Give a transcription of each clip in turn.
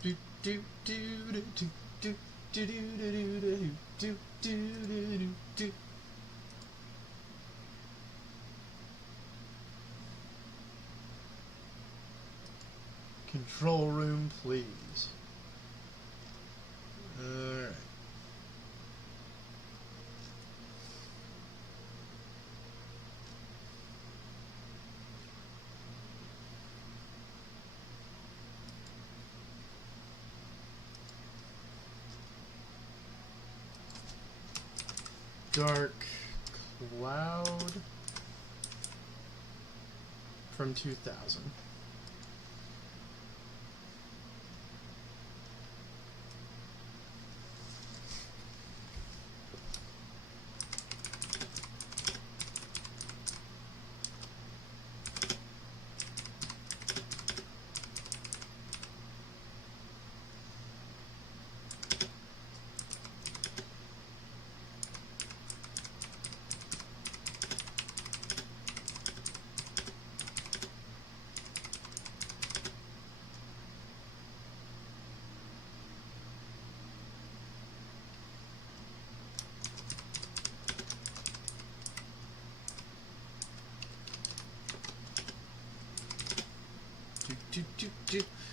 Do do do do do do do do do do do do. Control room, please. Alright. Dark Cloud from 2000.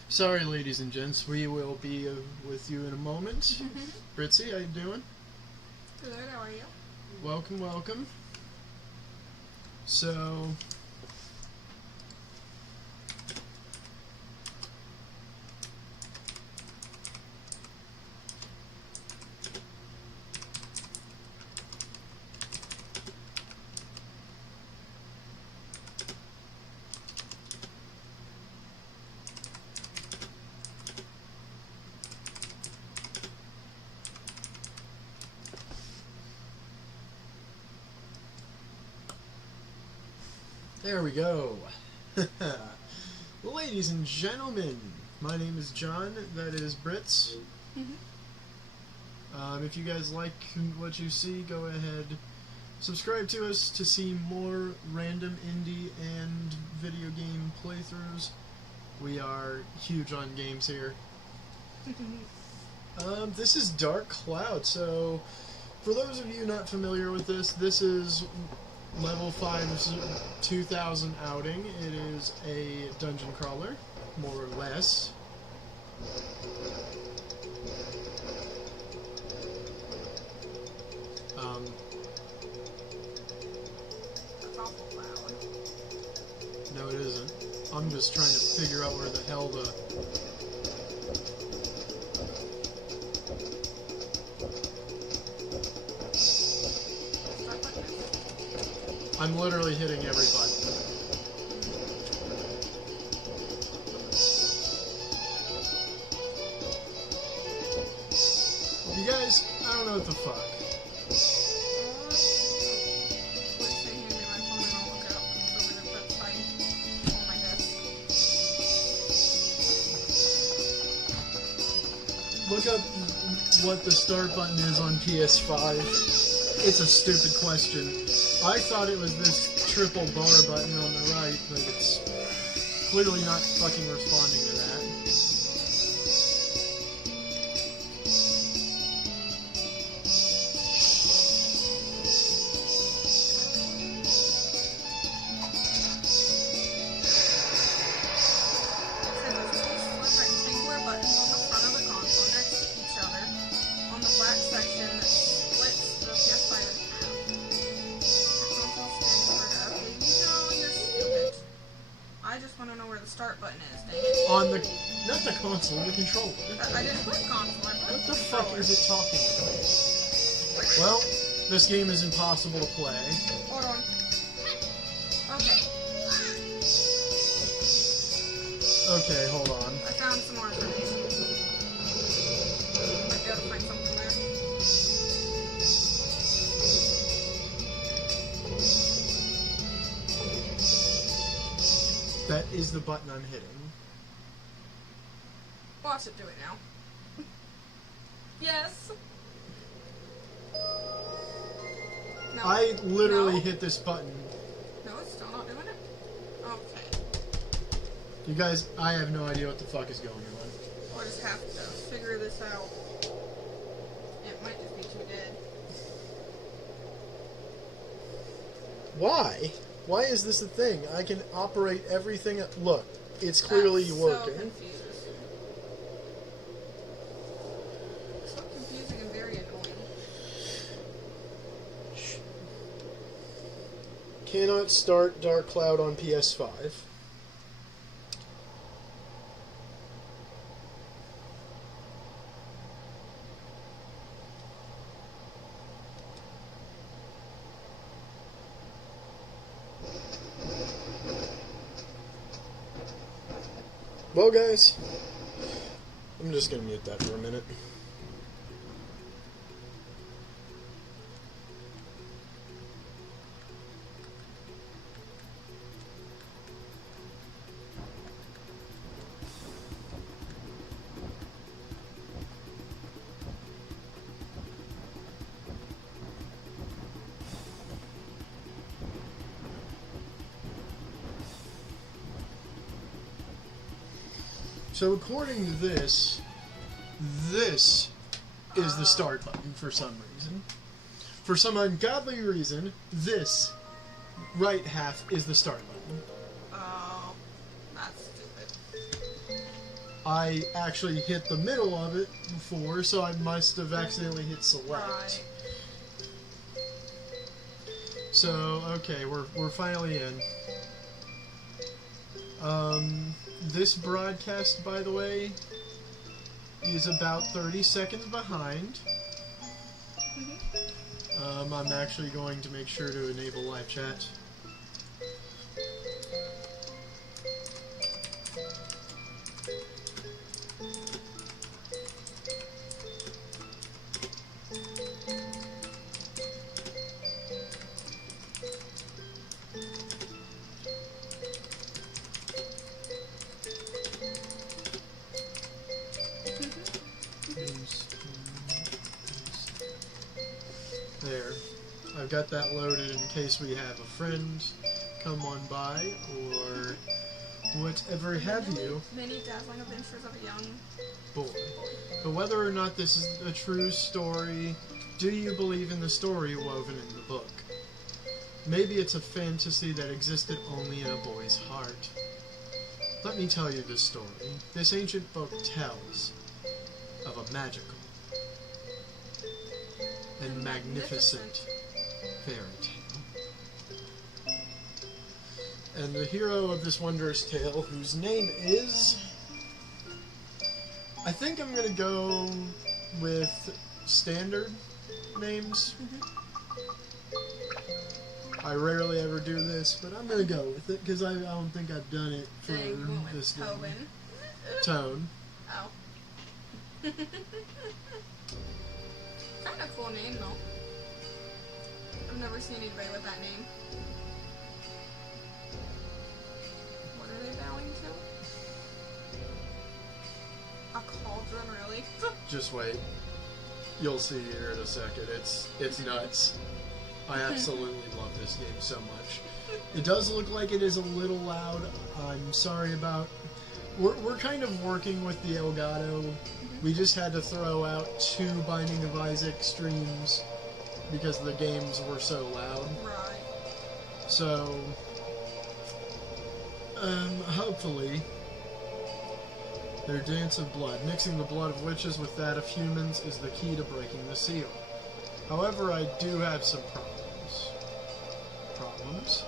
Sorry, ladies and gents, we will be with you in a moment. Britzy, how you doing? Good, how are you? Welcome, welcome. So... there we go. Ladies and gentlemen, my name is John. That is Britt. If you guys like what you see, go ahead, subscribe to us to see more random indie and video game playthroughs. We are huge on games here. This is Dark Cloud. So, for those of you not familiar with this is Level 5's 2000 outing. It is a dungeon crawler, more or less. That's awful loud. No, it isn't. I'm just trying to figure out where the hell the... I'm literally hitting every button. You guys, I don't know what the fuck. Look up what the start button is on PS5. It's a stupid question. I thought it was this triple bar button on the right, but it's clearly not fucking responding to that. Start button is, dang it. On the... not the console, the controller. I didn't put console, I put What the fuck is it talking about? Well, this game is impossible to play. Hold on. Okay. Okay, hold on. I found some more information. Might be able to find something there. That is the button I'm hitting. Watch it do it now. Yes. No. I literally No. hit this button. No, it's still not doing it. Okay. You guys, I have no idea what the fuck is going on. We'll just have to figure this out. It might just be too dead. Why? Why is this a thing? I can operate everything. Look, it's clearly That's working. So confusing. So confusing and very annoying. Cannot start Dark Cloud on PS5. Well, guys, I'm just going to mute that for a minute. So according to this is the start button for some reason. For some ungodly reason, this right half is the start button. Oh, that's stupid. I actually hit the middle of it before, so I must have accidentally hit select. Right. So, okay, we're finally in. This broadcast, by the way, is about 30 seconds behind. I'm actually going to make sure to enable live chat. There. I've got that loaded in case we have a friend come on by, or whatever have you. Many dazzling adventures of a young Boy. But whether or not this is a true story, do you believe in the story woven in the book? Maybe it's a fantasy that existed only in a boy's heart. Let me tell you this story. This ancient book tells of a magical and magnificent fairy tale. And the hero of this wondrous tale, whose name is... I think I'm going to go with standard names. I rarely ever do this, but I'm going to go with it, because I don't think I've done it for this game. Tone. Oh. Kind of cool name, though. I've never seen anybody with that name. What are they bowing to? A cauldron, really? Just wait. You'll see here in a second. It's nuts. I absolutely love this game so much. It does look like it is a little loud. I'm sorry about... We're kind of working with the Elgato. We just had to throw out 2 Binding of Isaac streams because the games were so loud. Right. So, hopefully, their dance of blood. Mixing the blood of witches with that of humans is the key to breaking the seal. However, I do have some problems.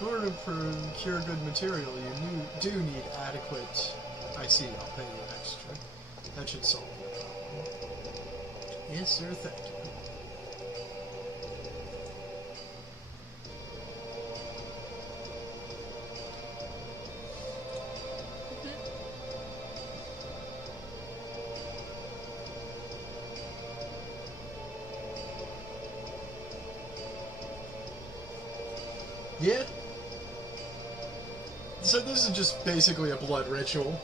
In order to procure good material, you do need adequate... I see, I'll pay you extra. That should solve the problem. Yes, sir, thank you. Yeah. So this is just basically a blood ritual.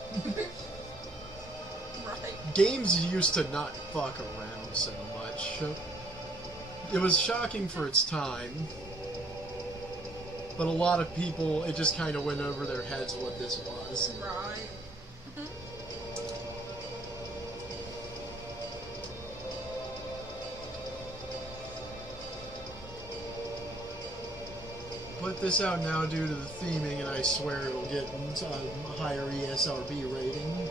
Right. Games used to not fuck around so much. It was shocking for its time, but a lot of people, it just kind of went over their heads what this was. Right. put this out now due to the theming, and I swear it'll get a higher ESRB rating.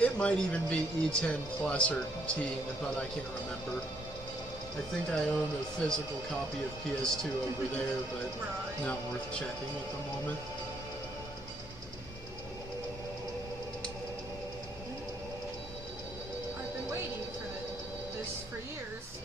It might even be E10 plus or T, but I can't remember. I think I own a physical copy of PS2 over there, but Right. not worth checking at the moment. I've been waiting for this for years.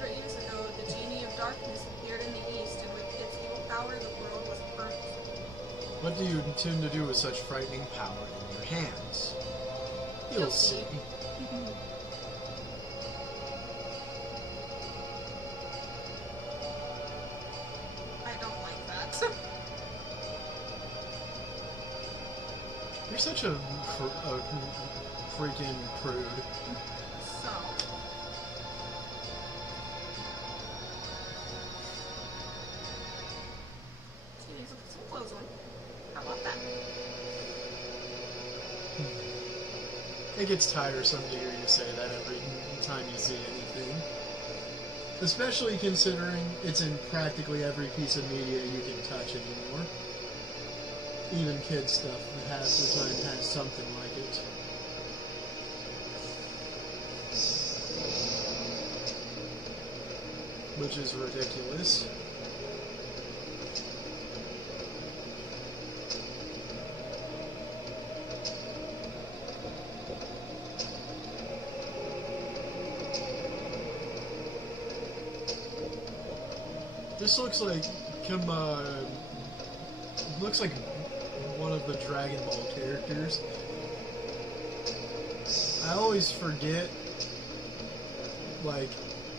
Years ago, the genie of darkness appeared in the east, and with its evil power, the world was burnt. What do you intend to do with such frightening power in your hands? You'll see. I don't like that. You're such a freaking prude. So. Jeez, it's a close one. How about that? It gets tiresome to hear you say that every time you see anything. Especially considering it's in practically every piece of media you can touch anymore. Even kids stuff half the time has something like it. Which is ridiculous. This looks like looks like one of the Dragon Ball characters. I always forget, like,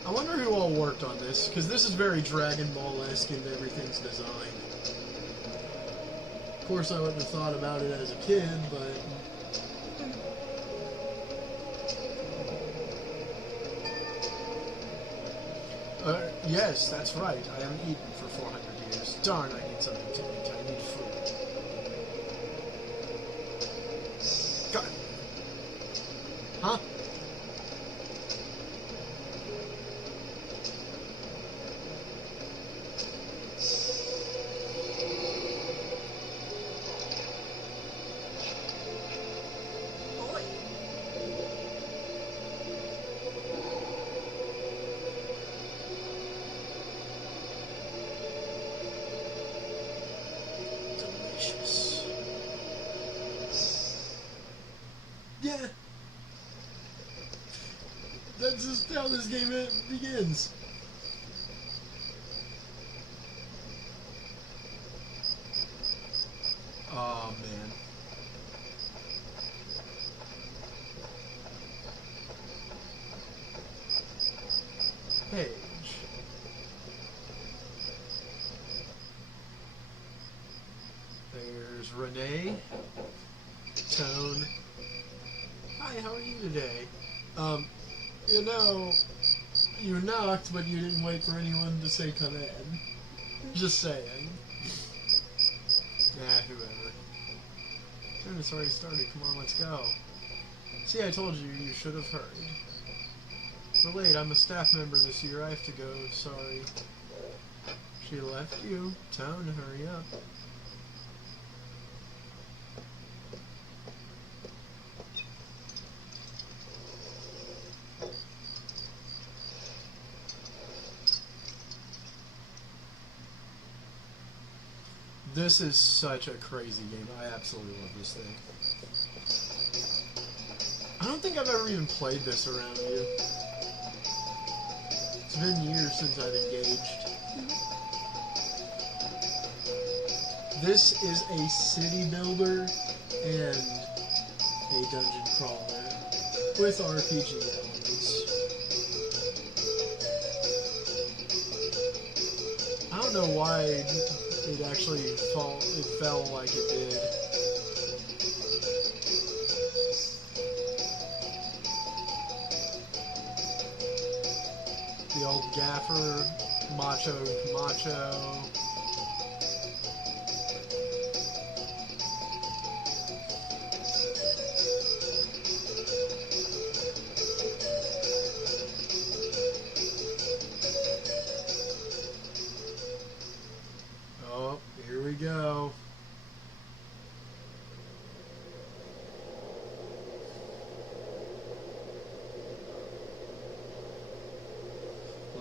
I wonder who all worked on this, because this is very Dragon Ball-esque in everything's design. Of course, I wouldn't have thought about it as a kid, but... yes, that's right. I haven't eaten for 400 years. Darn, I need something to eat. I need food. God. Huh? Boy. Delicious. Yeah. That's just how this game begins. Oh man. Page. There's Renee. Tone. Hi, how are you today? You knocked, but you didn't wait for anyone to say come in. Just saying. Nah, whoever. It's already started. Come on, let's go. See, I told you, you should have heard. We're late. I'm a staff member this year. I have to go. Sorry. She left you. Tone, hurry up. This is such a crazy game. I absolutely love this thing. I don't think I've ever even played this around you. It's been years since I've engaged. This is a city builder and a dungeon crawler with RPG elements. I don't know why it actually fell like it did. The old gaffer, Macho Camacho.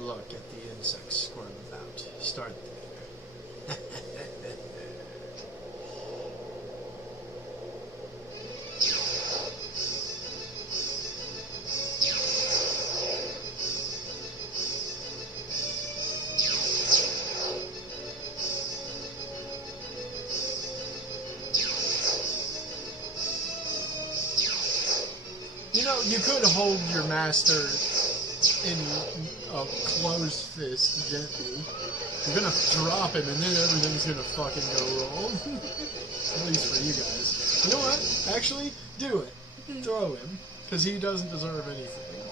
Look at the insects squirm about. Start there. You know, you could hold your master in a closed fist gently. You're gonna drop him and then everything's gonna fucking go wrong. At least for you guys. You know what? Actually, do it. Throw him. Because he doesn't deserve anything.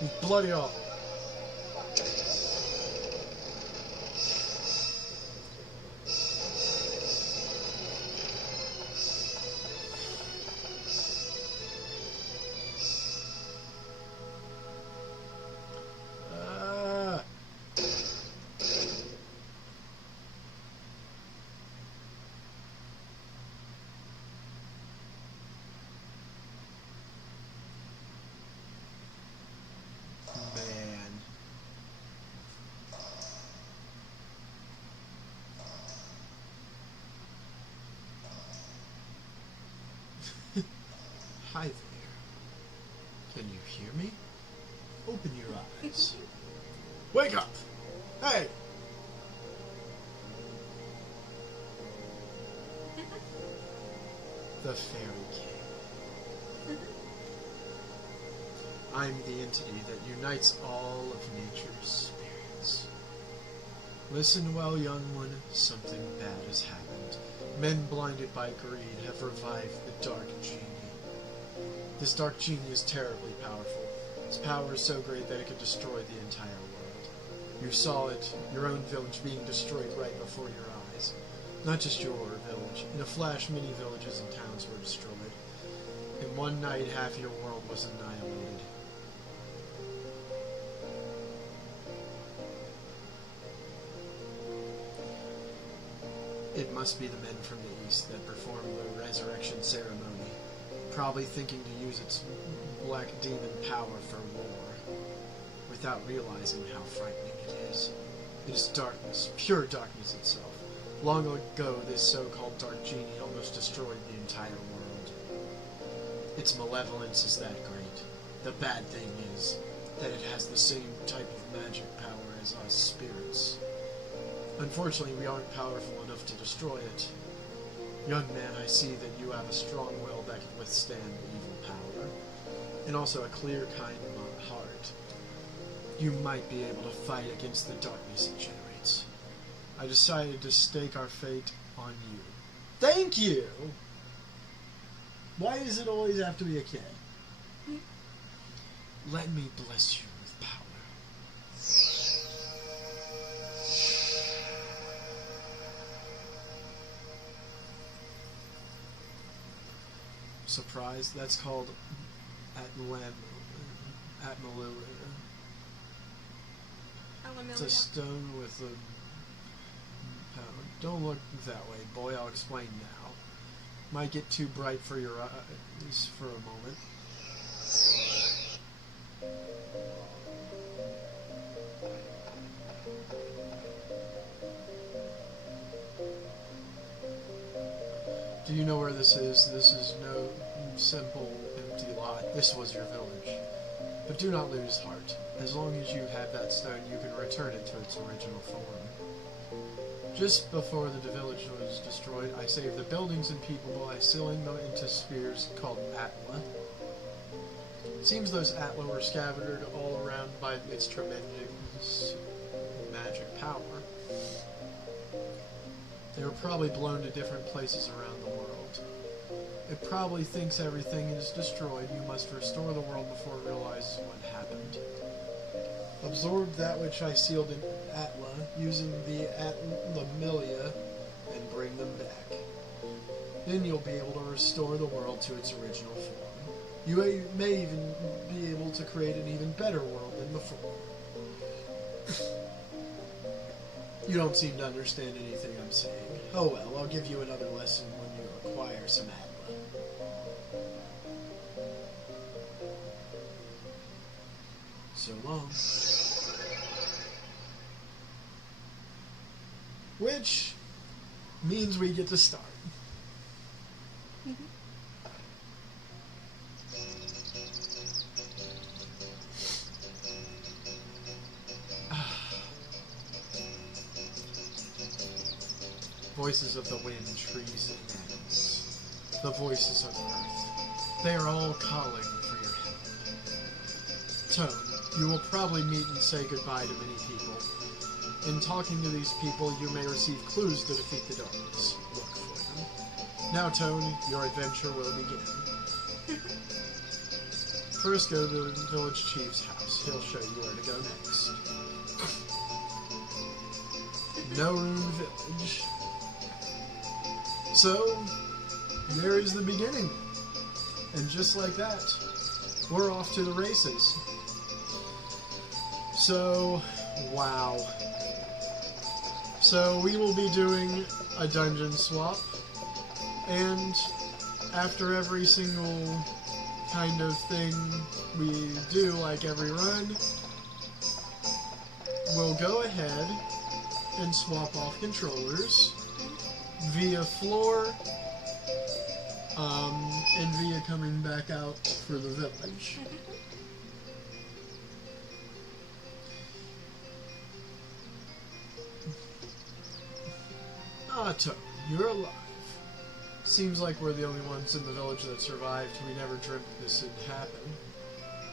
He's bloody awful. Hi there. Can you hear me? Open your eyes. Wake up! Hey! The Fairy King. I'm the entity that unites all of nature's spirits. Listen well, young one, something bad has happened. Men blinded by greed have revived the Dark Genie. This Dark Genie is terribly powerful. Its power is so great that it could destroy the entire world. You saw it, your own village being destroyed right before your eyes. Not just your village. In a flash, many villages and towns were destroyed. In one night, half your world was annihilated. It must be the men from the east that performed the resurrection ceremony, probably thinking to use its black demon power for war, without realizing how frightening it is. It is darkness, pure darkness itself. Long ago, this so-called Dark Genie almost destroyed the entire world. Its malevolence is that great. The bad thing is that it has the same type of magic power as us spirits. Unfortunately, we aren't powerful enough to destroy it. Young man, I see that you have a strong will that can withstand evil power, and also a clear, kind heart. You might be able to fight against the darkness it generates. I decided to stake our fate on you. Thank you! Why does it always have to be a kid? Let me bless you with power. Surprise? That's called Atmalil. It's a stone with a power. Don't look that way, boy. I'll explain now. Might get too bright for your eyes for a moment. Do you know where this is? This is no simple, empty lot. This was your village. But do not lose heart. As long as you have that stone, you can return it to its original form. Just before the village was destroyed, I saved the buildings and people by sealing them into spheres called Atla. It seems those Atla were scattered all around by its tremendous magic power. They were probably blown to different places around the world. It probably thinks everything is destroyed. You must restore the world before it realizes what happened. Absorb that which I sealed in Atla, using the Atlamilia, and bring them back. Then you'll be able to restore the world to its original form. You may even be able to create an even better world than before. You don't seem to understand anything I'm saying. Oh well, I'll give you another lesson when you acquire some Atla. So long. Which means we get to start. Voices of the wind, trees, and animals. The voices of earth. They are all calling for your help. Tone, you will probably meet and say goodbye to many people. In talking to these people, you may receive clues to defeat the darkness. Look for them. Now, Tone, your adventure will begin. First, go to the village chief's house. He'll show you where to go next. Norun Village. So, there is the beginning. And just like that, we're off to the races. So, wow. So, we will be doing a dungeon swap. And after every single kind of thing we do, like every run, we'll go ahead and swap off controllers via floor, and via coming back out for the village. Ah, Tone, you're alive. Seems like we're the only ones in the village that survived. We never dreamt this would happen.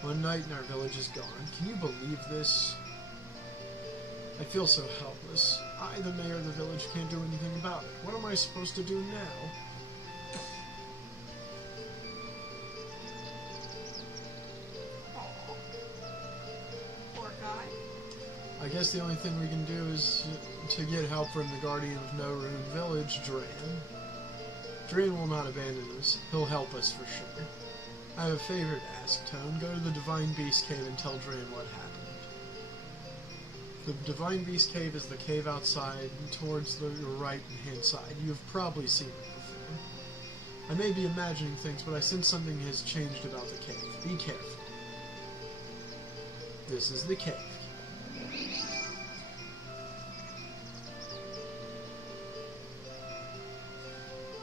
One night and our village is gone. Can you believe this? I feel so helpless. I, the mayor of the village, can't do anything about it. What am I supposed to do now? Poor guy. I guess the only thing we can do is to get help from the guardian of Norun Village, Dran. Dran will not abandon us. He'll help us for sure. I have a favor to ask, Tone. Go to the Divine Beast Cave and tell Dran what happened. The Divine Beast Cave is the cave outside towards the right-hand side. You have probably seen it before. I may be imagining things, but I sense something has changed about the cave. Be careful. This is the cave.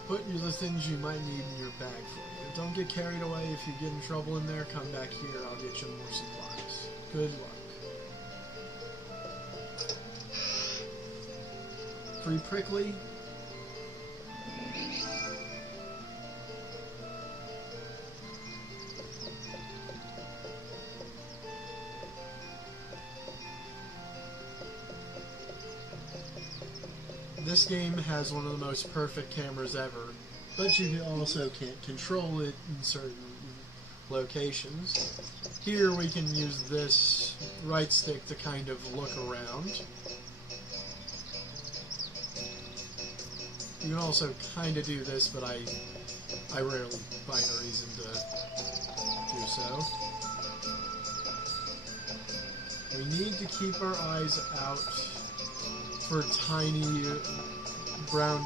Put you the things you might need in your bag for you. Don't get carried away. If you get in trouble in there, come back here. I'll get you more supplies. Good luck. Free prickly. This game has one of the most perfect cameras ever, but you also can't control it in certain locations. Here we can use this right stick to kind of look around. You can also kind of do this, but I rarely find a reason to do so. We need to keep our eyes out for tiny brown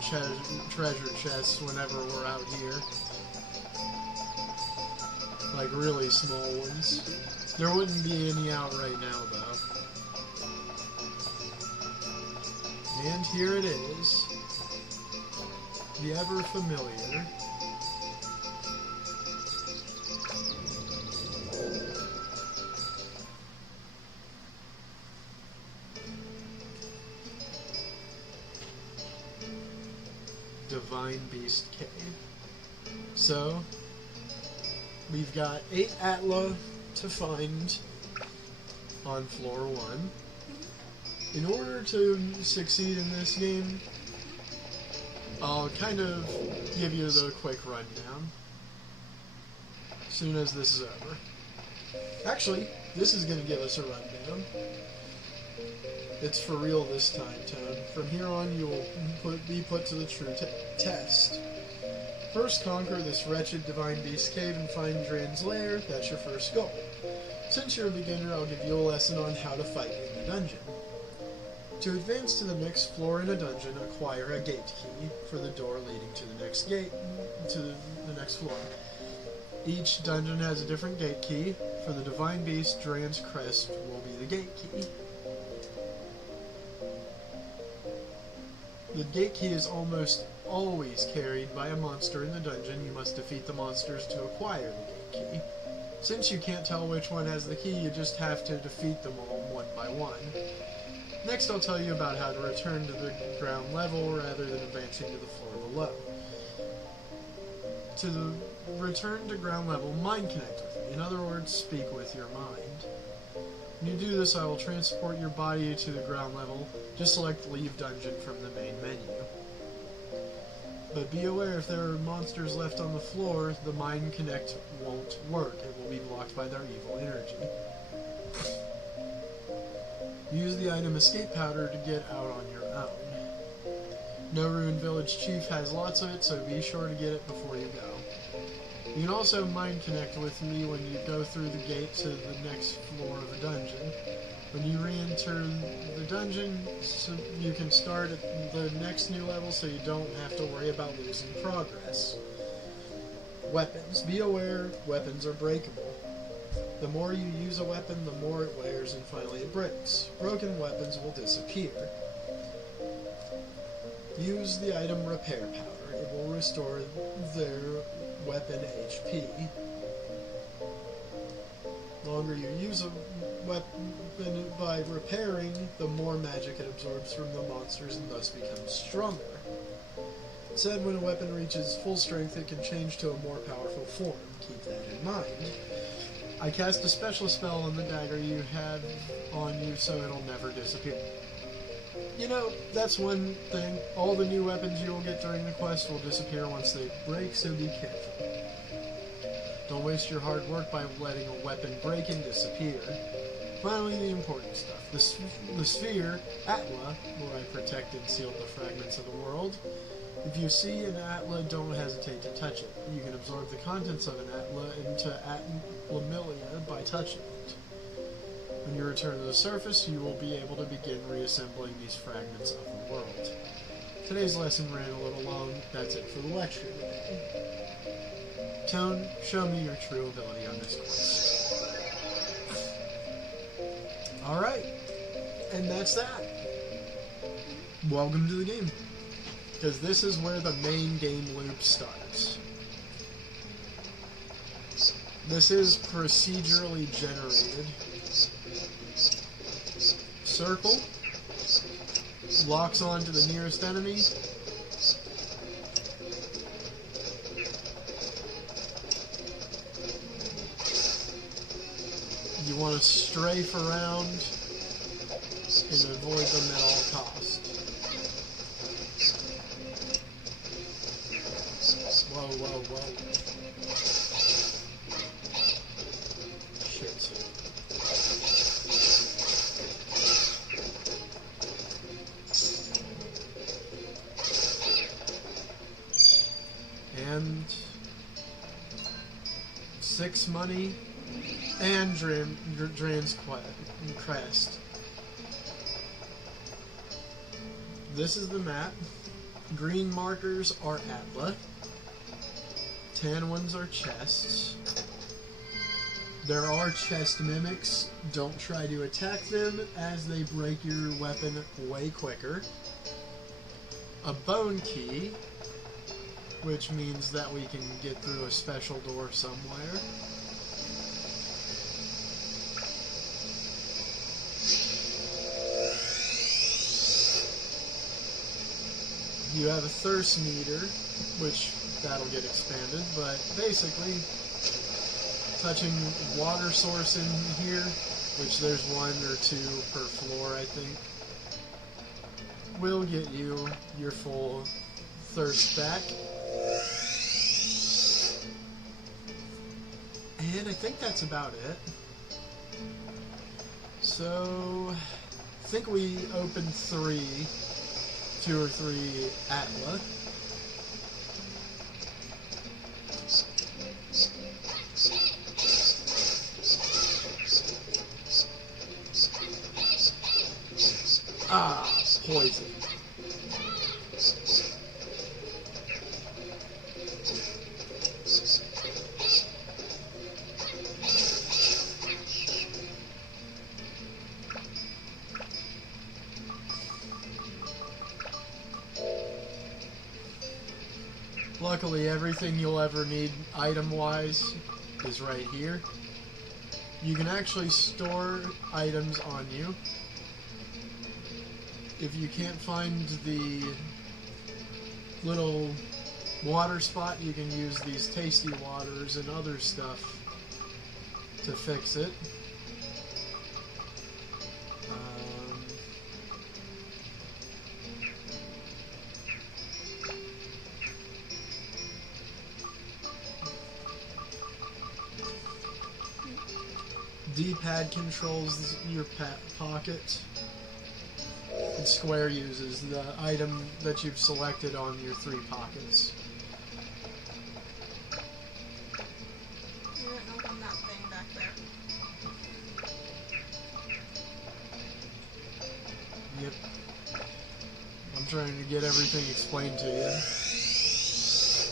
treasure chests whenever we're out here. Like really small ones. There wouldn't be any out right now, though. And here it is. The ever familiar Divine Beast Cave. So we've got 8 Atla to find on floor 1. In order to succeed in this game, I'll kind of give you the quick rundown as soon as this is over. Actually, this is going to give us a rundown. It's for real this time, Tone. From here on, you will be put to the true test. First, conquer this wretched Divine Beast Cave and find Dran's lair. That's your first goal. Since you're a beginner, I'll give you a lesson on how to fight in the dungeon. To advance to the next floor in a dungeon, acquire a gate key for the door leading to the next gate, to the next floor. Each dungeon has a different gate key. For the Divine Beast, Dran's Crest will be the gate key. The gate key is almost always carried by a monster in the dungeon. You must defeat the monsters to acquire the gate key. Since you can't tell which one has the key, you just have to defeat them all one by one. Next, I'll tell you about how to return to the ground level rather than advancing to the floor below. To return to ground level, mind connect with me. In other words, speak with your mind. When you do this, I will transport your body to the ground level. Just select Leave Dungeon from the main menu. But be aware, if there are monsters left on the floor, the Mind Connect won't work. It will be blocked by their evil energy. Use the item Escape Powder to get out on your own. No Ruined Village Chief has lots of it, so be sure to get it before you go. You can also Mind Connect with me when you go through the gate to the next floor of a dungeon. When you re-enter the dungeon, so you can start at the next new level so you don't have to worry about losing progress. Weapons. Be aware, weapons are breakable. The more you use a weapon, the more it wears, and finally it breaks. Broken weapons will disappear. Use the item Repair Powder. It will restore their weapon HP. The longer you use a weapon by repairing, the more magic it absorbs from the monsters and thus becomes stronger. It said when a weapon reaches full strength, it can change to a more powerful form. Keep that in mind. I cast a special spell on the dagger you had on you so it'll never disappear. You know, that's one thing. All the new weapons you will get during the quest will disappear once they break, so be careful. Don't waste your hard work by letting a weapon break and disappear. Finally, the important stuff. The sphere, Atla, where I protected and sealed the fragments of the world. If you see an Atla, don't hesitate to touch it. You can absorb the contents of an Atla into Atlamilia by touching it. When you return to the surface, you will be able to begin reassembling these fragments of the world. Today's lesson ran a little long. That's it for the lecture today. Tone, show me your true ability on this quest. Alright, and that's that. Welcome to the game. Because this is where the main game loop starts. This is procedurally generated. Circle, locks on to the nearest enemy. You want to strafe around and avoid them at all costs. Whoa, whoa, whoa. Shit. And 6 money. And Dran's Crest. This is the map. Green markers are Atla. Tan ones are chests. There are chest mimics. Don't try to attack them as they break your weapon way quicker. A bone key, which means that we can get through a special door somewhere. You have a thirst meter, which that'll get expanded, but basically, touching water source in here, which there's 1 or 2 per floor, I think, will get you your full thirst back. And I think that's about it. So, I think we opened 2 or 3 Atla. Ah, poison. Luckily, everything you'll ever need item-wise is right here. You can actually store items on you. If you can't find the little water spot, you can use these tasty waters and other stuff to fix it. D-pad controls your pocket, and square uses the item that you've selected on your 3 pockets. You didn't open that thing back there. Yep. I'm trying to get everything explained to you.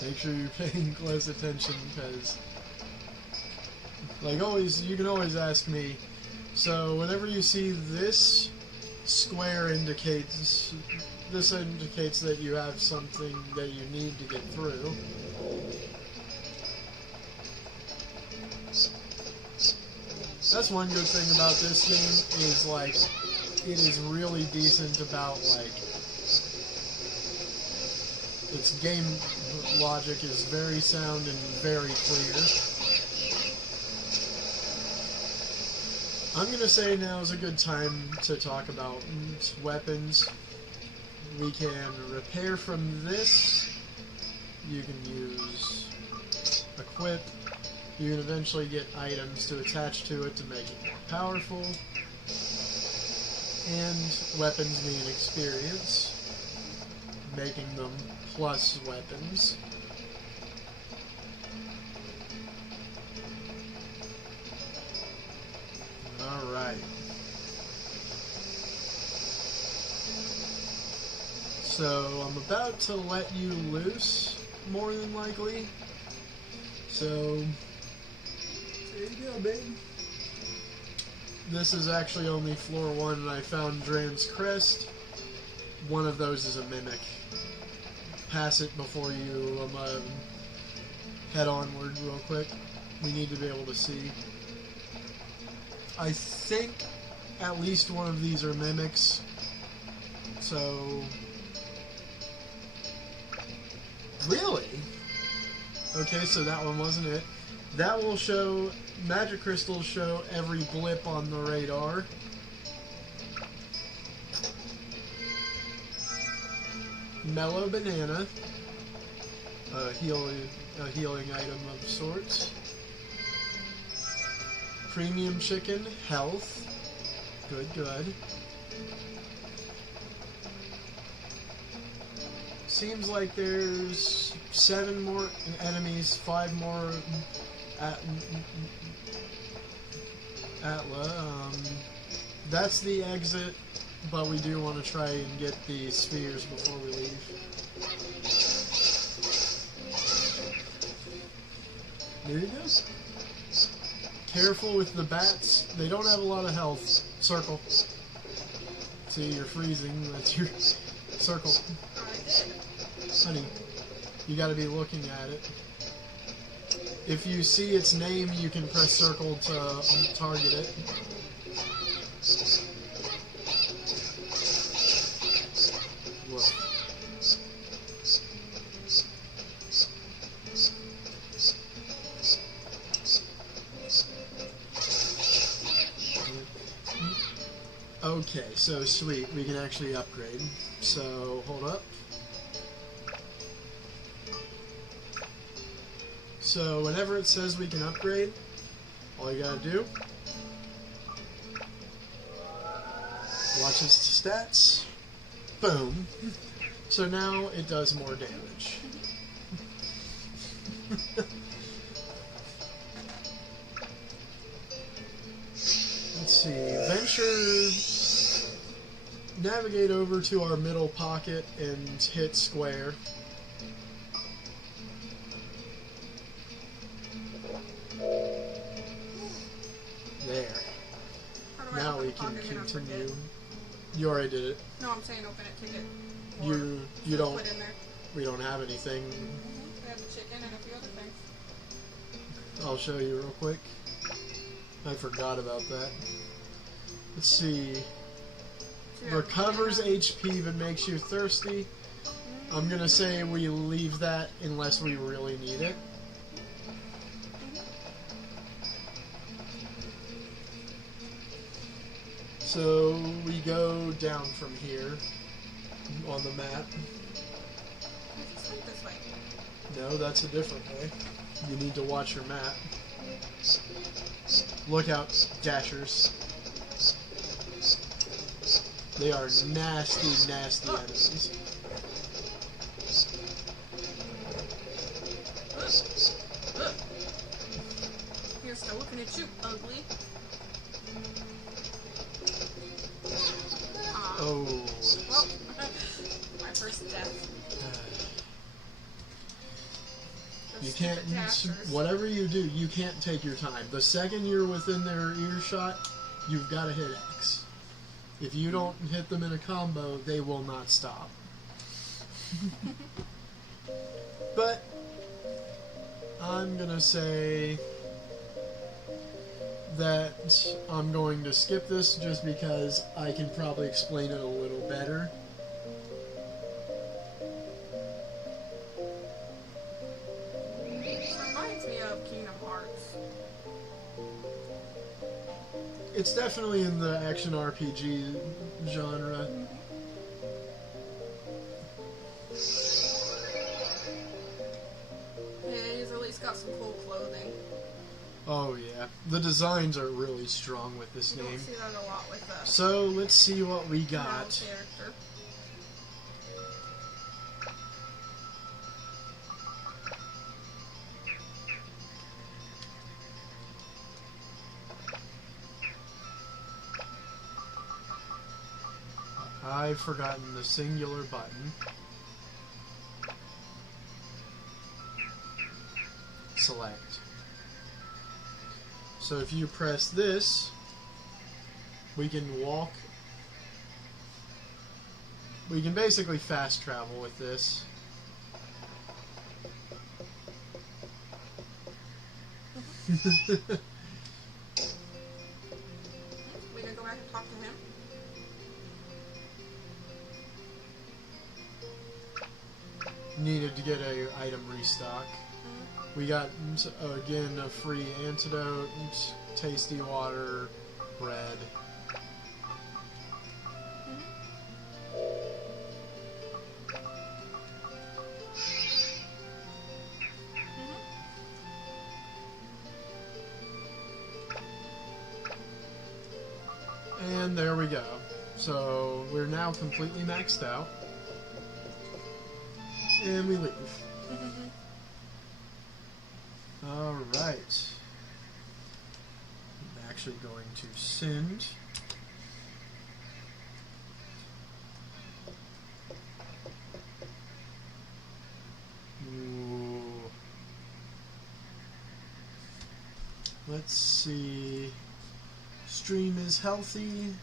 Make sure you're paying close attention, because like always, you can always ask me. So whenever you see this square indicates that you have something that you need to get through. That's one good thing about this game, is like it is really decent about like its game logic is very sound and very clear. I'm going to say now is a good time to talk about weapons. We can repair from this. You can use equip. You can eventually get items to attach to it to make it more powerful. And weapons mean experience, making them plus weapons. Alright. So, I'm about to let you loose, more than likely. So, there you go, babe. This is actually only floor 1, and I found Dran's Crest. One of those is a mimic. Pass it before you head onward real quick. We need to be able to see. I think at least one of these are mimics. So... Really? Okay, so that one wasn't it. That will show... Magic crystals show every blip on the radar. Mellow banana. A healing item of sorts. Premium chicken, health. Good, good. Seems like there's 7 more enemies, 5 more Atla. That's the exit, but we do want to try and get the spheres before we leave. There you go. Careful with the bats. They don't have a lot of health. Circle. See, you're freezing. That's your circle. Honey, you gotta be looking at it. If you see its name, you can press circle to target it. Whoa. Okay, so sweet, we can actually upgrade. So, hold up. So, whenever it says we can upgrade, all you gotta do, watch its stats, boom. So now it does more damage. Let's see, venture, navigate over to our middle pocket and hit square. There. Now we can continue. You already did it. No, I'm saying open it to get. You don't. Put in there. We don't have anything. Yeah, I'll show you real quick. I forgot about that. Let's see. Recovers HP but makes you thirsty. I'm gonna say we leave that unless we really need it. So we go down from here on the map. This way. No, that's a different way. You need to watch your map. Look out, dashers. They are nasty, nasty enemies. You're still looking at you, ugly. Oh. Well, my first death. You can't, whatever you do, you can't take your time. The second you're within their earshot, you've got to hit X. If you don't hit them in a combo, they will not stop. But I'm gonna say that I'm going to skip this just because I can probably explain it a little better. This reminds me of Kingdom Hearts. It's definitely in the action RPG genre. Yeah, he's at least got some cool clothing. Oh yeah, the designs are really strong with this You game. don't see that a lot with the So let's see what we male got. character. I've forgotten the singular button. Select. So if you press this, we can walk. We can basically fast travel with this. We gonna go back and talk to him? Needed to get a item restock. We got, again, a free antidote, tasty water, bread. And there we go. So we're now completely maxed out. And we leave. Alright. I'm actually going to send. Ooh. Let's see. Stream is healthy.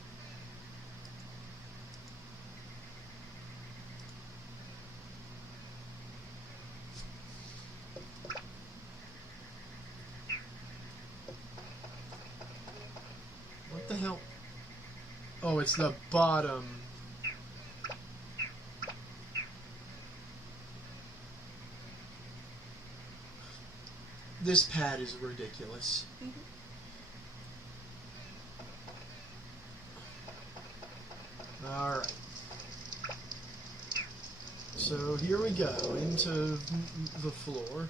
What the hell? Oh, it's the bottom. This pad is ridiculous. Alright. So here we go, into the floor.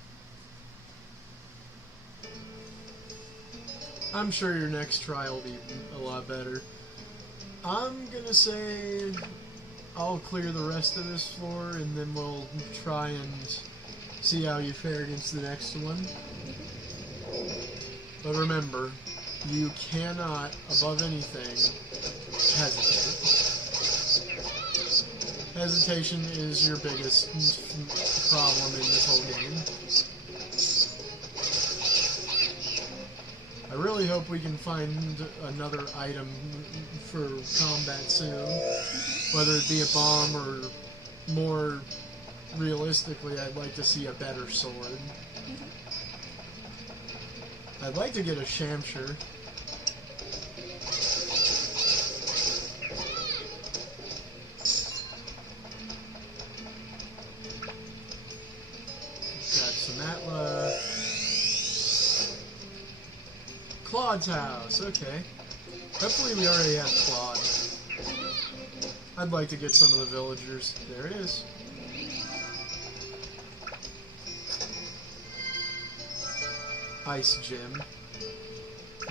I'm sure your next try will be a lot better. I'm gonna say I'll clear the rest of this floor and then we'll try and see how you fare against the next one. But remember, you cannot, above anything, hesitate. Hesitation is your biggest problem in this whole game. I really hope we can find another item for combat soon. Whether it be a bomb or, more realistically, I'd like to see a better sword. I'd like to get a Shamsher. Got some Atla. Claude's house, okay. Hopefully we already have Claude. I'd like to get some of the villagers. There it is. Ice Gem.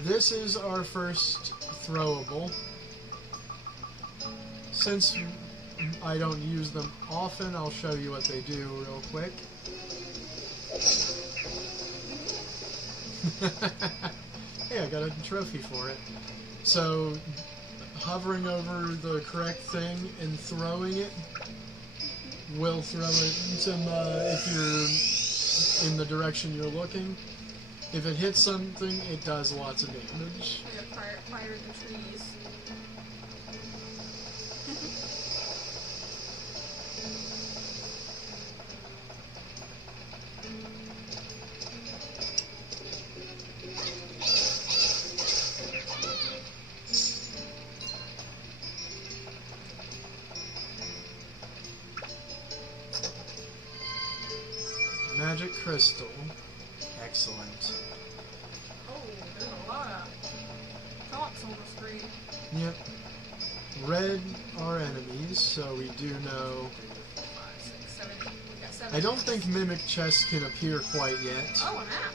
This is our first throwable. Since I don't use them often, I'll show you what they do real quick. Hey, I got a trophy for it. So, hovering over the correct thing and throwing it will throw it some, if you're in the direction you're looking. If it hits something, it does lots of damage. Fire the trees. Magic crystal. Excellent. Oh, there's a lot of dots on the screen. Yep. Red are enemies, so we do know. 5, 6, 7, 8. We got 7. I don't think mimic chests can appear quite yet. Oh, an app.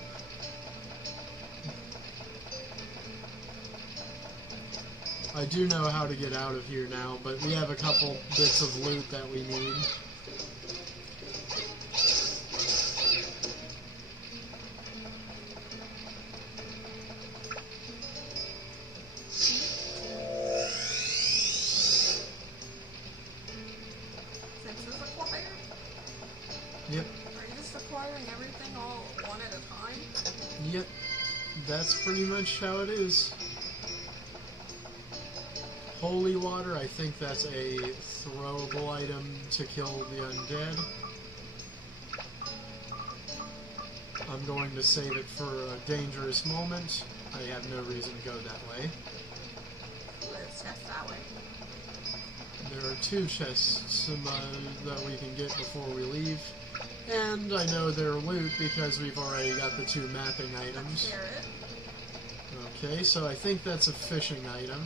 I do know how to get out of here now, but we have a couple bits of loot that we need. Yep. Are you just acquiring everything all one at a time? Yep. That's pretty much how it is. Holy water, I think that's a throwable item to kill the undead. I'm going to save it for a dangerous moment. I have no reason to go that way. Let's test that way. There are 2 chests that we can get before we leave. And I know they're loot because we've already got the 2 mapping items. Carrot. Okay, so I think that's a fishing item.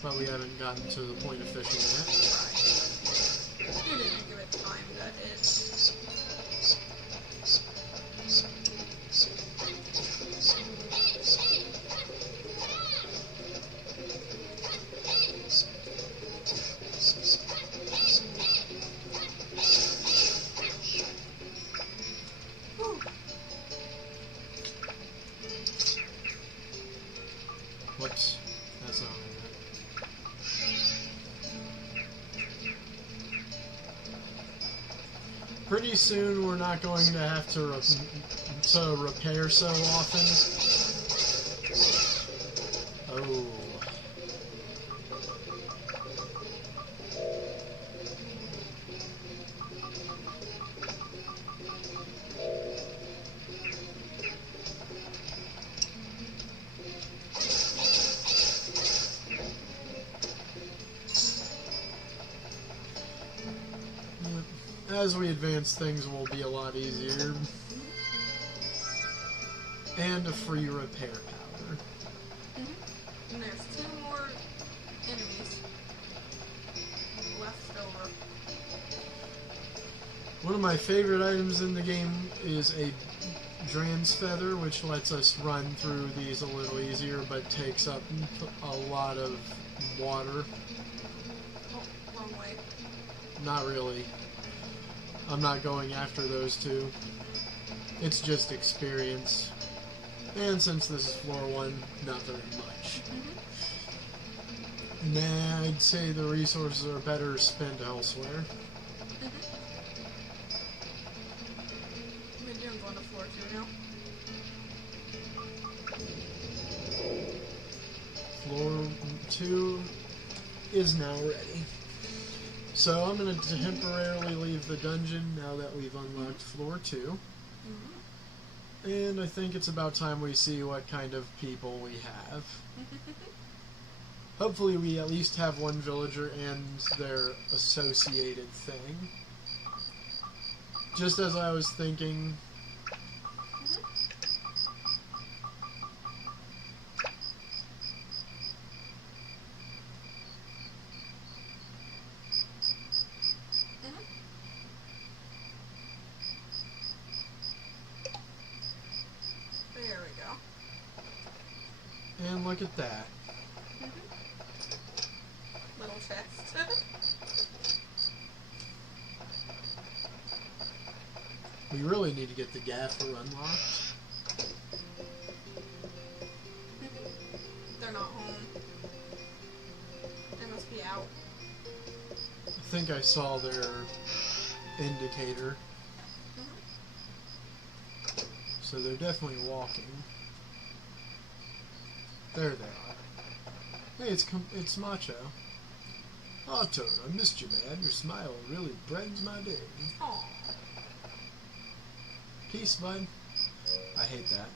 But we haven't gotten to the point of fishing yet. Right. You didn't give it time to hit. Whoops. That's not what I meant. Pretty soon we're not going to have to repair so often. Oh. As we advance, things will be a lot easier. And a free repair powder. And there's 2 more enemies left over. One of my favorite items in the game is a Dran's Feather, which lets us run through these a little easier, but takes up a lot of water. Oh, wrong way. Not really. I'm not going after those 2. It's just experience. And since this is floor 1, not very much. Nah, I'd say the resources are better spent elsewhere. Maybe I'm going to floor 2 now. Floor 2 is now ready. So I'm going to temporarily leave the dungeon now that we've unlocked floor 2. And I think it's about time we see what kind of people we have. Hopefully we at least have one villager and their associated thing. Just as I was thinking... There we go. And look at that. Little chest. We really need to get the gaffer unlocked. They're not home. They must be out. I think I saw their indicator. So they're definitely walking. There they are. Hey, it's Macho. Oh, Toad, I missed you, man. Your smile really brightens my day. Aww. Peace, bud. I hate that.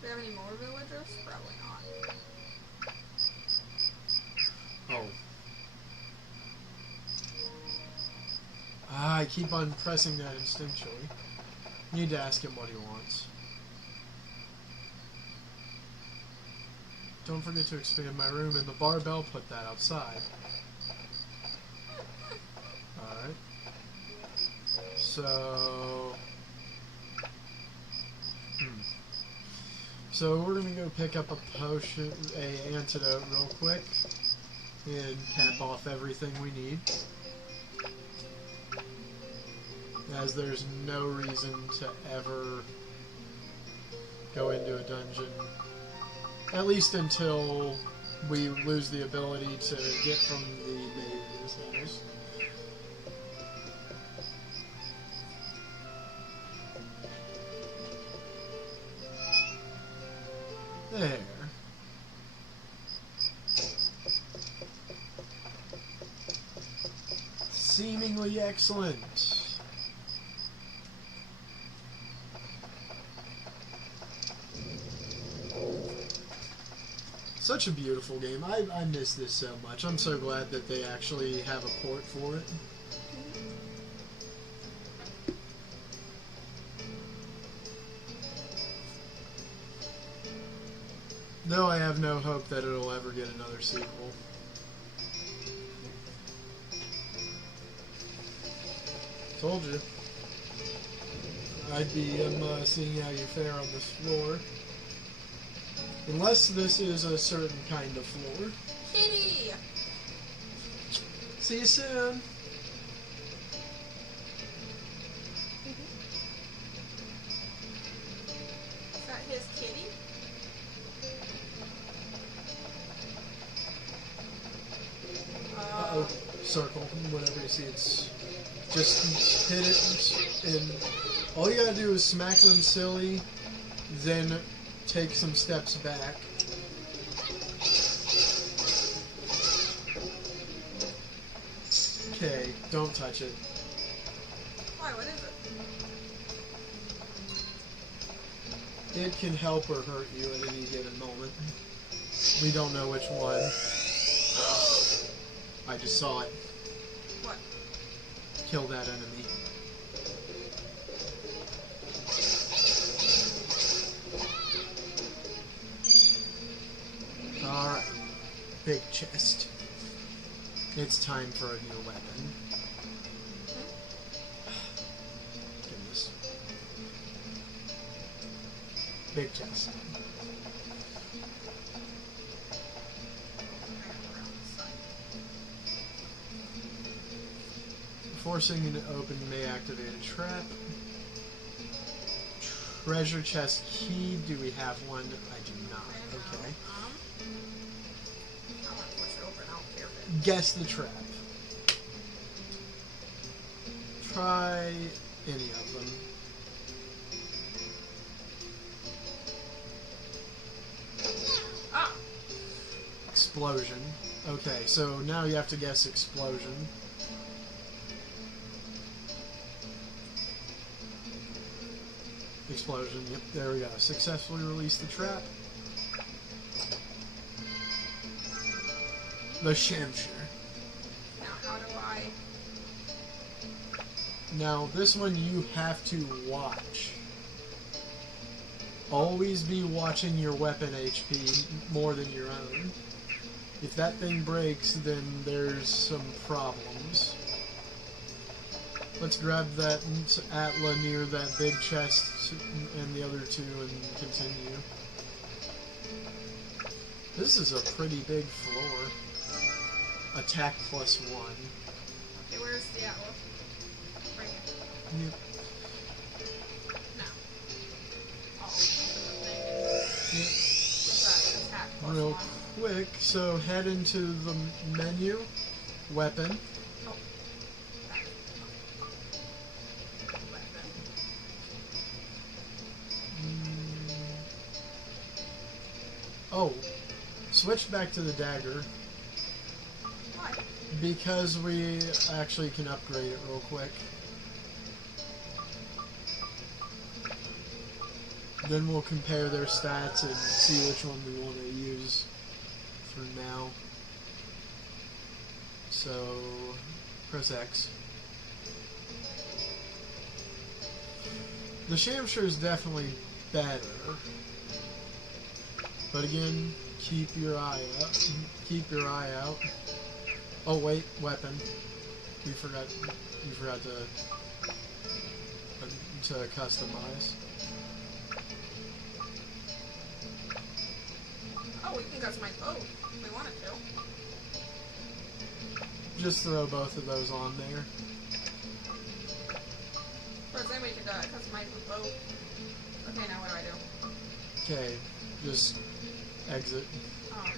Do we have any more villagers? Probably not. Oh. I keep on pressing that instinctually. Need to ask him what he wants. Don't forget to expand my room, and the barbell, put that outside. Alright. So... So we're gonna go pick up a potion, a antidote real quick, and cap off everything we need. As there's no reason to ever go into a dungeon. At least until we lose the ability to get from the maiden's house. There. Seemingly excellent. Such a beautiful game. I miss this so much. I'm so glad that they actually have a port for it. Though I have no hope that it'll ever get another sequel. Told you. I'd be seeing how you fare on this floor. Unless this is a certain kind of floor. Kitty! See you soon. Is that his kitty? Uh-oh. Circle. Whatever you see, it's... Just hit it, and all you gotta do is smack them silly, then take some steps back. Okay, don't touch it. Why, what is it? It can help or hurt you at any given moment. We don't know which one. I just saw it. What? Kill that enemy. Alright. Big chest. It's time for a new weapon. Goodness. Big chest. Forcing it open may activate a trap. Treasure chest key. Do we have one? I do not. Okay. I want to push it open. I don't care if it... Guess the trap. Try any of them. Ah! Explosion. Okay, so now you have to guess explosion. Explosion. Yep, there we go. Successfully release the trap. The Shamshire. Now, how do I... Now, this one you have to watch. Always be watching your weapon HP more than your own. If that thing breaks, then there's some problems. Let's grab that Atla near that big chest and the other two and continue. This is a pretty big floor. Attack +1. Okay, where's the Atla? Right here. Yep. Now. I'll open the thing and Yep. get that attack Real +1. quick, so head into the menu, weapon. Oh. Weapon. Oh, switch back to the dagger. Why? Because we actually can upgrade it real quick. Then we'll compare their stats and see which one we want to use for now. So, press X. The Shamshire is definitely better. But again, keep your eye out. Keep your eye out. Oh wait, weapon. You forgot to customize. Oh, we can customize both if we wanted to. Just throw both of those on there. Or then we could customize with both. Okay, now what do I do? Okay, just exit. Oh, okay.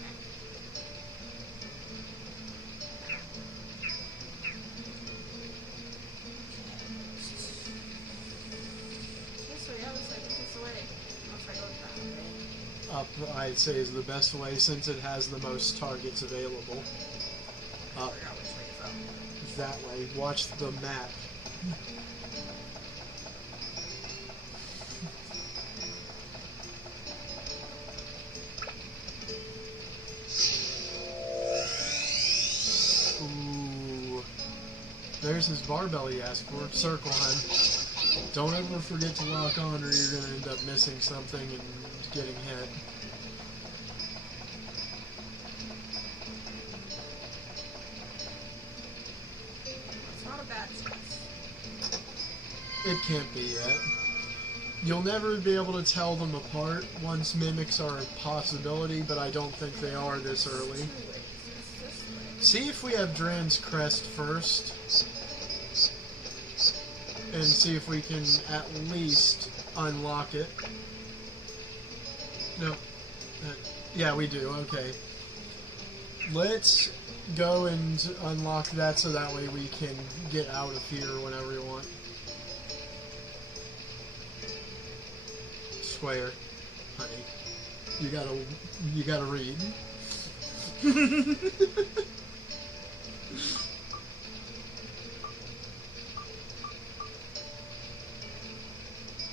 So yeah, looks like it's this way. Unless I go that way. Up, I'd say, is the best way since it has the most targets available. I Up, forgot which way is up. that way. Watch the map. Ooh. There's his barbell he asked for. Circle, hun. Don't ever forget to lock on or you're going to end up missing something and getting hit. It's not a bad space. It can't be yet. You'll never be able to tell them apart once mimics are a possibility, but I don't think they are this early. Two ways. It's this way. See if we have Dran's crest first. And see if we can at least unlock it. No. Yeah, we do. Okay. Let's go and unlock that so that way we can get out of here whenever we want. Square, honey. You gotta read.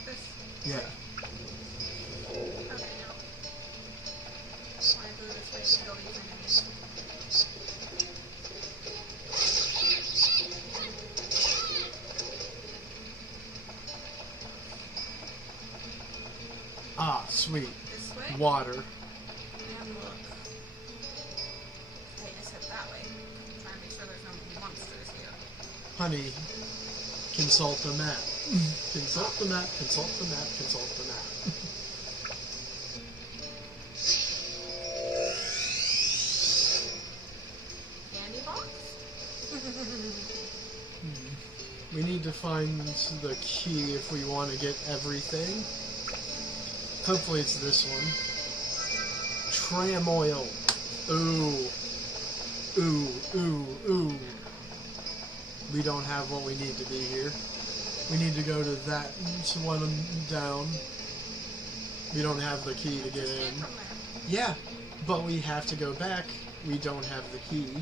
This. Yeah. Okay, now. Want to go this way to kill these enemies. Ah, sweet. This way? Water. And look. Okay, just head that way. I'm trying to make sure there's no monsters here. Honey, consult the map. Consult the map, consult the map, consult the map. Candy box? We need to find the key if we want to get everything. Hopefully it's this one. Tram oil. Ooh. Ooh, ooh, ooh. We don't have what we need to be here. We need to go to that one down. We don't have the key to get Just in. came from there. Yeah, but we have to go back. We don't have the key.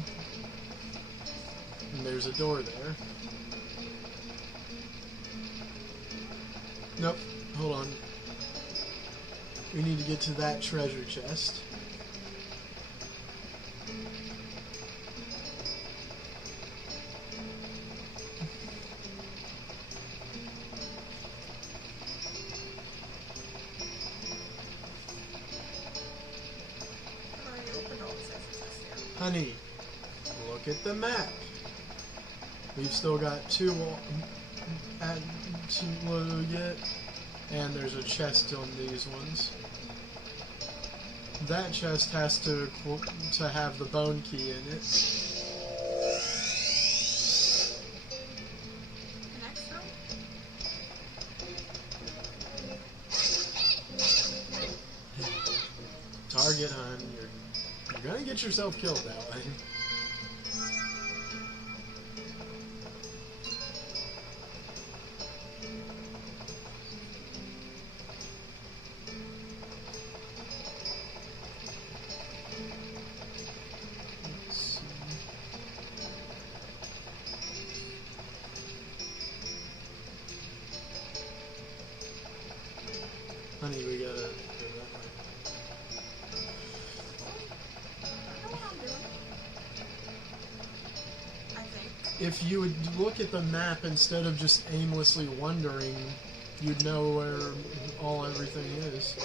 And there's a door there. Nope, hold on. We need to get to that treasure chest. Honey, look at the map. We've still got two to get, and there's a chest on these ones. That chest has to have the bone key in it. Next room? Target, hon. You're gonna get yourself killed that way. Honey, we gotta go that way. If you would look at the map instead of just aimlessly wandering, you'd know where everything is.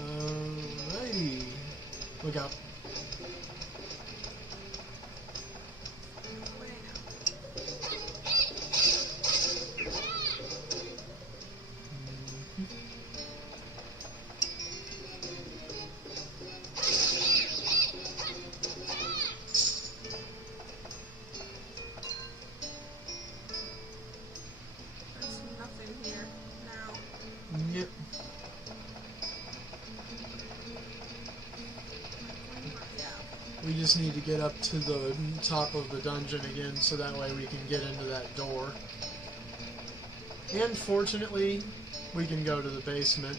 Alrighty. Look out. Yep. We just need to get up to the top of the dungeon again so that way we can get into that door. And fortunately, we can go to the basement.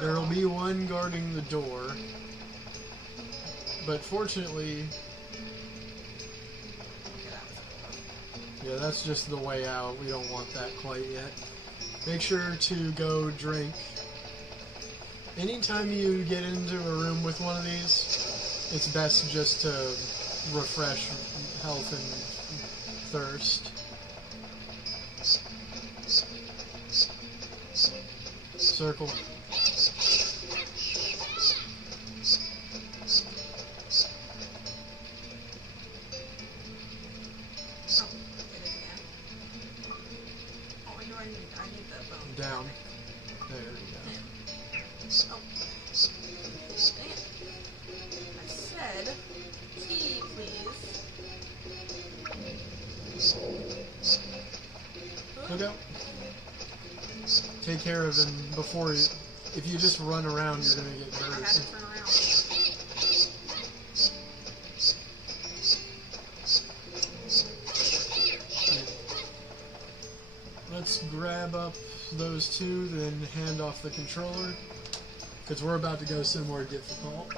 There'll be one guarding the door, but fortunately, yeah, that's just the way out. We don't want that quite yet. Make sure to go drink. Anytime you get into a room with one of these, it's best just to refresh health and thirst. Circle. Down. There we go. Oh. Dang it. I said, key, please. Look out. Take care of him before you... If you just run around, you're going to get hurt. I had to turn around. Let's grab up those two, then hand off the controller, because we're about to go somewhere difficult.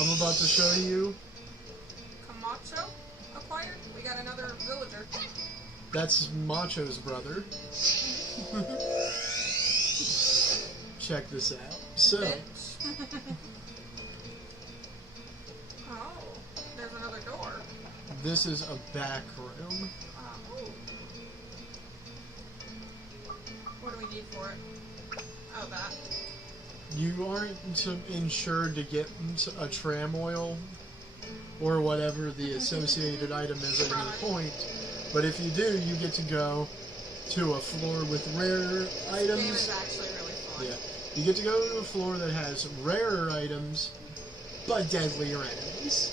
I'm about to show you. Camacho acquired? We got another villager. That's Macho's brother. Check this out. So. Oh, there's another door. This is a back room. What do we need for it? Oh, that. You aren't insured to get a tram oil or whatever the associated item is at any point, but if you do, you get to go to a floor with rare items. This game is actually really fun. Yeah, you get to go to a floor that has rarer items, but deadlier enemies.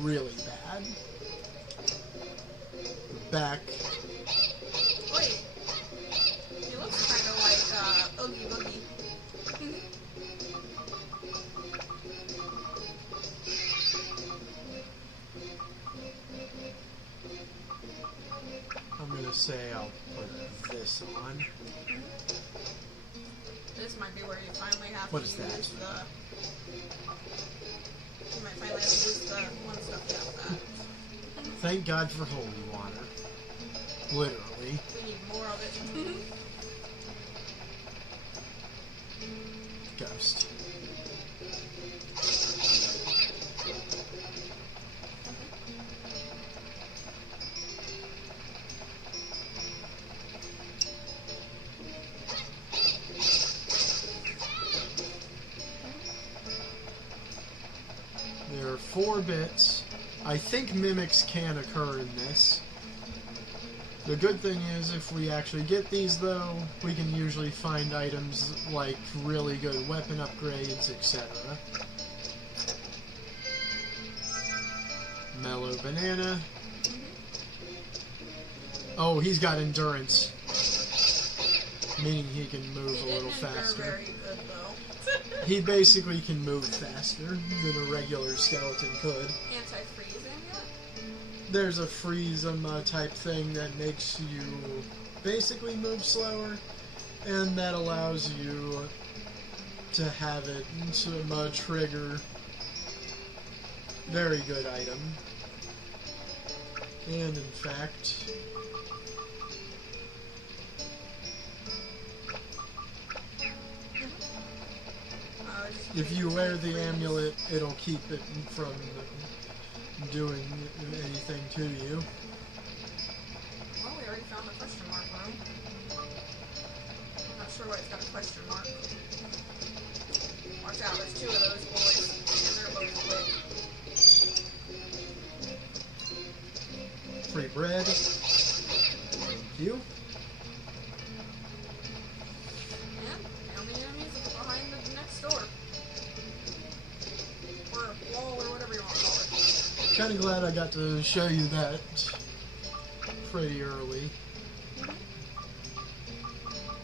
Really bad. back. Wait. He looks kind of like Oogie Boogie. I'm gonna say I'll put this on. This might be where you finally have What to is use that? the... You might finally have to use the one stuff down that. Thank God for holy water. Literally. We need more of it. Ghost. There are 4 bits. I think mimics can occur in this. The good thing is, if we actually get these, though, we can usually find items like really good weapon upgrades, etc. Mellow banana. Oh, he's got endurance. Meaning he can move a little faster. Very good, though. He basically can move faster than a regular skeleton could. Anti-freezing yet? There's a freeze type thing that makes you basically move slower, and that allows you to have it trigger. Very good item. And in fact, if you wear the amulet, it'll keep it from doing anything to you. Well, we already found the question mark room. Not sure why it's got a question mark. Watch out, there's 2 of those boys, and they're both quick. Free bread. Thank you. And found the enemies behind the next door. Or wall, or whatever you want to call it. Kind of glad I got to show you that pretty early.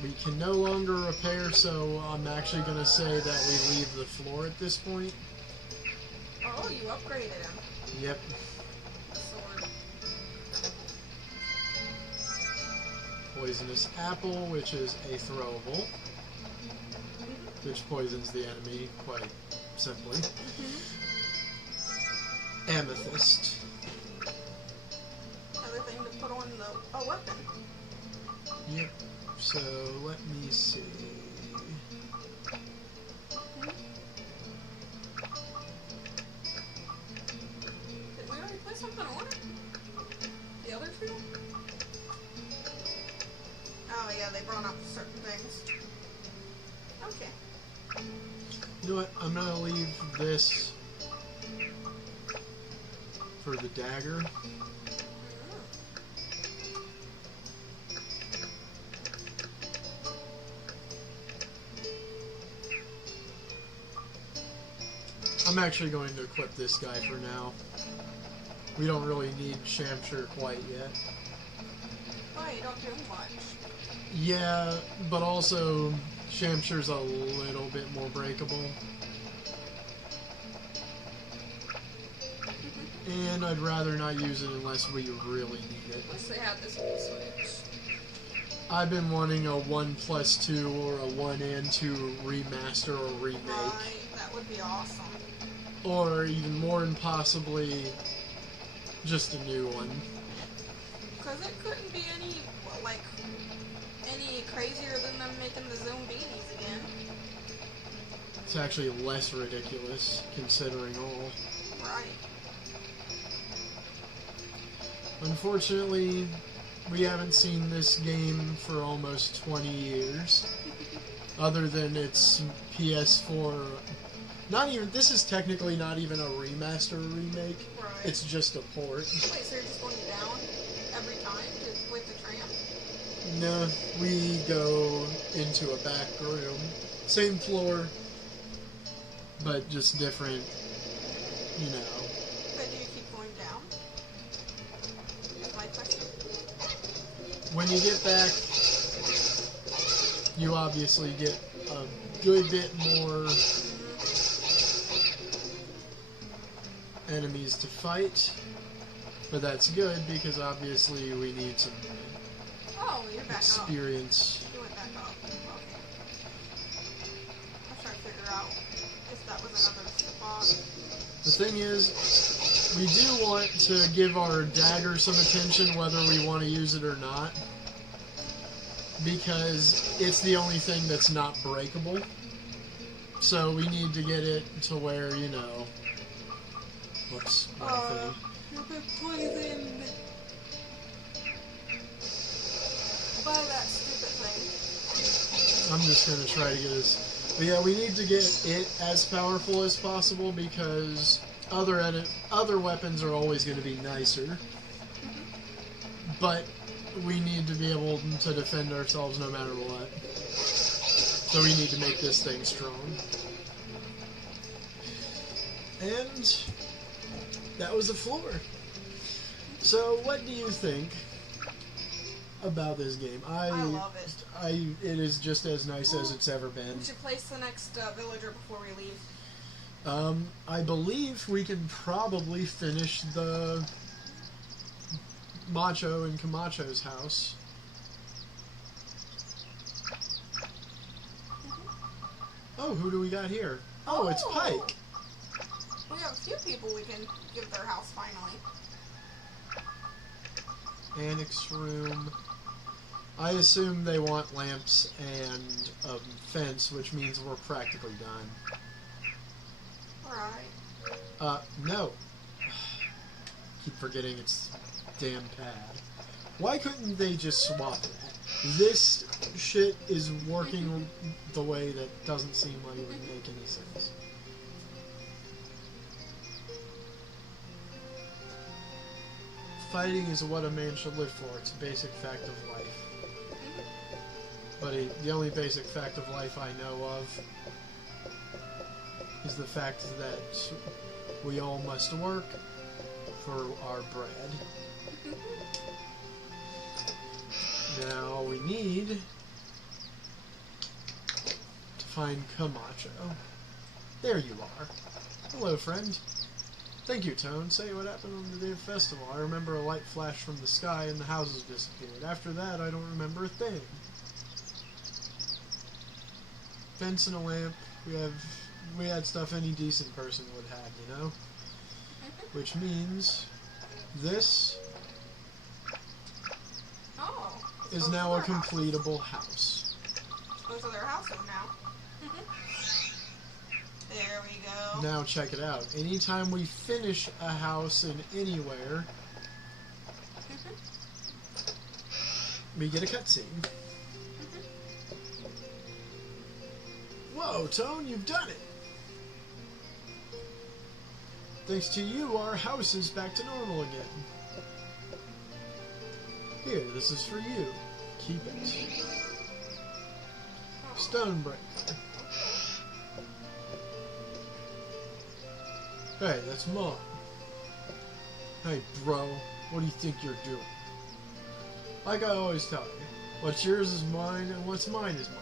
We can no longer repair, so I'm actually going to say that we leave the floor at this point. Oh, you upgraded him. Yep. Sword. Poisonous apple, which is a throwable, which poisons the enemy quite simply. Amethyst. Another thing to put on a weapon. Yep. So let me see. Did we already put something on it? The other 2? Oh yeah, they brought up certain things. Okay. You know what? I'm gonna leave this for the dagger. I'm actually going to equip this guy for now. We don't really need Shamshire quite yet. Oh, you don't do much. Yeah, but also Shamshire's a little bit more breakable. And I'd rather not use it unless we really need it. Wish they had this whole switch. I've been wanting a 1+2 or a 1 and 2 remaster or remake. Right, that would be awesome. Or even more impossibly, just a new one. Because it couldn't be any, like, any crazier than them making the Zoom beanies again. It's actually less ridiculous, considering all. Right. Unfortunately, we haven't seen this game for almost 20 years. Other than its PS4... Not even... This is technically not even a remaster or remake. Right. It's just a port. Wait, so you're just going down every time with the tram? No, we go into a back room. Same floor, but just different, you know. But do you keep going down? That's my question. when you get back, you obviously get a good bit more enemies to fight, but that's good because obviously we need some you're back experience. Up. You went back up. Okay. I was trying to figure out if that was another spot. The thing is, we do want to give our dagger some attention whether we want to use it or not, because it's the only thing that's not breakable. So we need to get it to where, you know... Whoops, You've been poisoned by that stupid thing. I'm just going to try to get us... But yeah, we need to get it as powerful as possible because other weapons are always going to be nicer. But we need to be able to defend ourselves no matter what. So we need to make this thing strong. And that was the floor. So what do you think about this game? I love it. It is just as nice as it's ever been. We should place the next villager before we leave. I believe we can probably finish the Macho and Camacho's house. Oh, who do we got here? Oh, it's Pike. We have a few people we can give their house finally. Annex room. I assume they want lamps and a fence, which means we're practically done. Alright. No. Keep forgetting it's damn pad. Why couldn't they just swap that? This shit is working the way that doesn't seem like it would make any sense. Fighting is what a man should live for. It's a basic fact of life. But the only basic fact of life I know of is the fact that we all must work for our bread. Now we need to find Camacho. There you are. Hello, friend. Thank you, Tone. Say what happened on the day of festival. I remember a light flashed from the sky and the houses disappeared. After that, I don't remember a thing. Fence and a lamp. We had stuff any decent person would have, you know? Which means this is now a completable house. Those are their houses now. There we go. Now check it out. Anytime we finish a house in anywhere, we get a cutscene. Whoa, Tone, you've done it! Thanks to you, our house is back to normal again. Here, this is for you. Keep it. Stonebreaker. Hey, that's Mom. Hey, bro, what do you think you're doing? Like I always tell you, what's yours is mine, and what's mine is mine.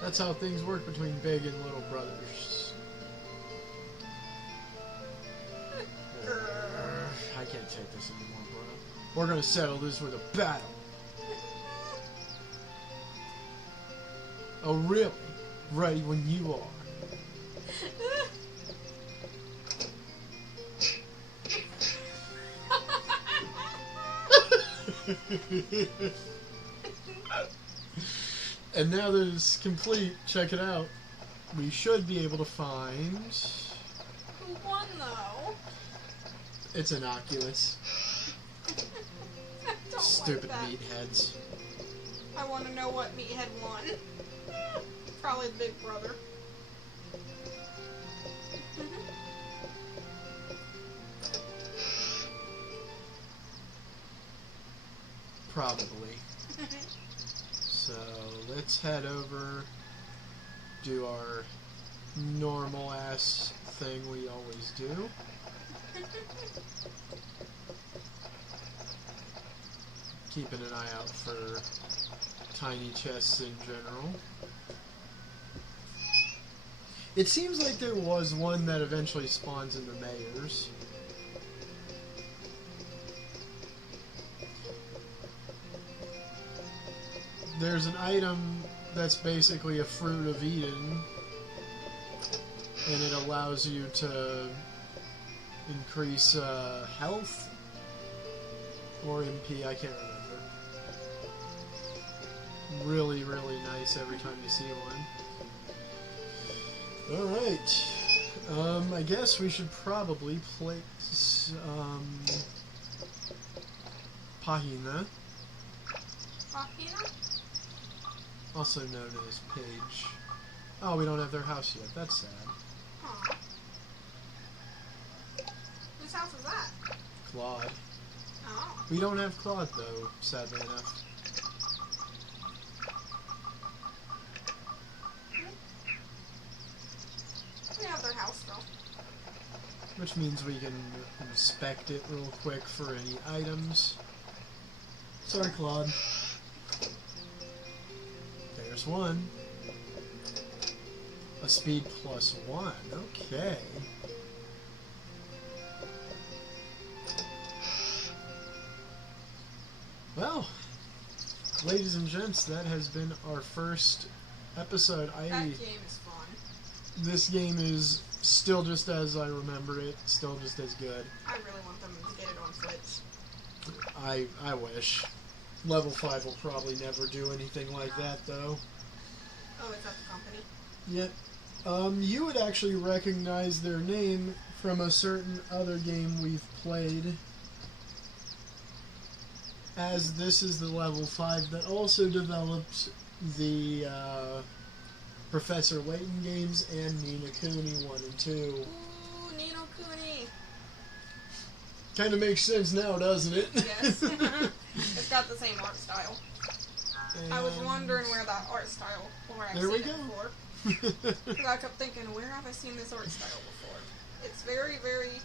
That's how things work between big and little brothers. I can't take this anymore, bro. We're gonna settle this with a battle. Oh, really? Ready when you are. And now that it's complete, check it out. We should be able to find... Who won, though? It's innocuous. Stupid meatheads. I want to know what meathead won. Probably the big brother. Probably. So let's head over, do our normal ass thing we always do. keeping an eye out for tiny chests in general. It seems like there was one that eventually spawns in the mayor's. There's an item that's basically a fruit of Eden, and it allows you to increase health or MP, I can't remember. Really, really nice every time you see one. Alright, I guess we should probably place Pahina. Pahina? Also known as Paige. Oh, we don't have their house yet. That's sad. Aw. Whose house is that? Claude. Oh. We don't have Claude, though, sadly enough. We have their house, though. Which means we can inspect it real quick for any items. Sorry, Claude. There's one. A speed +1. Okay. Well, ladies and gents, that has been our first episode. That game is fun. This game is still just as I remember it, still just as good. I really want them to get it on Switch. I wish. Level 5 will probably never do anything like that, though. Oh, is that the company? Yep. You would actually recognize their name from a certain other game we've played, as this is the level 5 that also developed the Professor Layton games and Ni no Kuni 1 and 2. Ooh, Ni no Kuni! Kind of makes sense now, doesn't it? Yes. It's got the same art style. I was wondering where that art style, where I've seen it before. Because I kept thinking, where have I seen this art style before? It's very, very